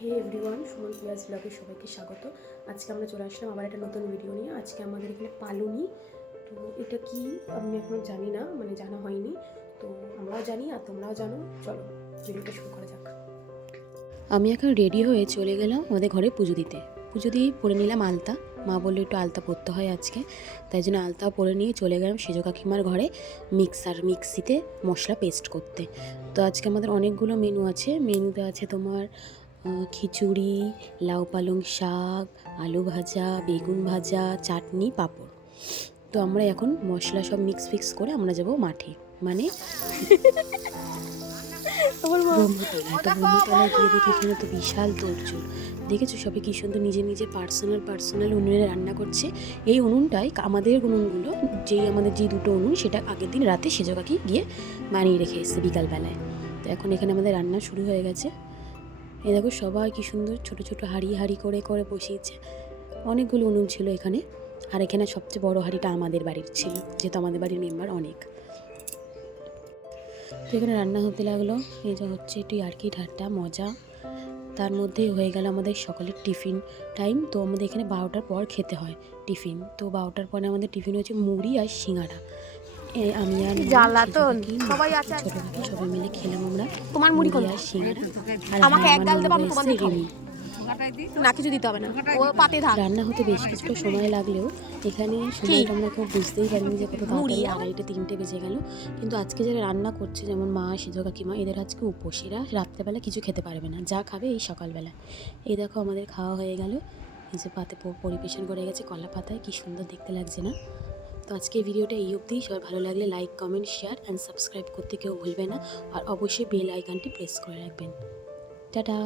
হে everyone, Suman পিয়াজ ব্লগে সবাইকে স্বাগত। আজকে আমরা চলে আসলাম আবার একটা নতুন ভিডিও নিয়ে। আজকে আমাদের এখানে পালুনি, তো এটা কি আমি এখনও জানি না, মানে জানা হয়নি। তো আমরাও জানি আর তোমরাও জানো। চলো ভিডিওটা শুরু করা যাক। আমি এখন রেডি হয়ে চলে গেলাম আমাদের ঘরে পুজো দিতে। পুজো দিয়েই পরে নিলাম আলতা। মা বললো একটু আলতা পরতে হয় আজকে, তাই জন্য আলতা পরে নিয়ে চলে গেলাম সেজো কাকিমার ঘরে মিক্সিতে মশলা পেস্ট করতে। তো আজকে আমাদের অনেকগুলো মেনু আছে। মেনুতে আছে তোমার খিচুড়ি, লাউ পালং শাক, আলু ভাজা, বেগুন ভাজা, চাটনি, পাঁপড়। তো আমরা এখন মশলা সব মিক্স করে আমরা যাব মাঠে, মানে ব্রহ্মতলায়। তো ব্রহ্মতলায় গিয়ে দেখি এখানে তো বিশাল তোড়জোড়। দেখেছো সবাই কী সুন্দর নিজে নিজে পার্সোনাল উনুনে রান্না করছে। এই উনুনটাই আমাদের উনুনগুলো, আমাদের যে দুটো উনুন, সেটা আগের দিন রাতে সেজো কাকি গিয়ে বানিয়ে রেখে এসেছে বিকালবেলায়। তো এখন এখানে আমাদের রান্না শুরু হয়ে গেছে। এই দেখো সবাই কী সুন্দর ছোটো ছোটো হাঁড়ি করে বসিয়েছে। অনেকগুলো উনুন ছিল এখানে, আর এখানে সবচেয়ে বড় হাঁড়িটা আমাদের বাড়ির ছিল, যেহেতু আমাদের বাড়ির মেম্বার অনেক। তো এখানে রান্না হতে লাগলো। এই যে হচ্ছে একটু ইয়ার্কি ঠাট্টা মজা, তার মধ্যে হয়ে গেল আমাদের সকালের টিফিন টাইম। তো আমাদের এখানে 12টার পর খেতে হয় টিফিন। তো 12টার পরে আমাদের টিফিন হচ্ছে মুড়ি আর সিঙ্গাড়া। আমি আর সবাই মিলে খেলাম আমরা তোমার মুড়ি আর সিঙ্গাড়া। আর আমাকে এক আমার গাল দেবো, ননদ আমি তোমার এসছে দিয়ে খাবো রিমি। না, কিছু দিতে হবে না, ও পাতে থাক। রান্না হতে বেশ কিছুটা সময় লাগলেও এখানে সময়টা আমরা কেউ বুঝতেই পারিনি যে কত তাড়াতাড়ি 2:30-3টে বেজে গেল। কিন্তু আজকে যারা রান্না করছে, যেমন মা, সেজো কাকিমা, এদের আজকে উপোস। এরা রাত্রেবেলা কিছু খেতে পারবে না, যা খাবে এই সকালবেলা। এই দেখো আমাদের খাওয়া হয়ে গেল। এই যে পাতে পরিবেশন করে গেছে কলা পাতায়, কি সুন্দর দেখতে লাগছে না? তো আজকে এই ভিডিওটা এই অবধি। সবাই ভালো লাগলে like, comment, share and subscribe করতে কেউ ভুলবে না। আর অবশ্যই বেল আইকনটি প্রেস করে রাখবেন। টাটা।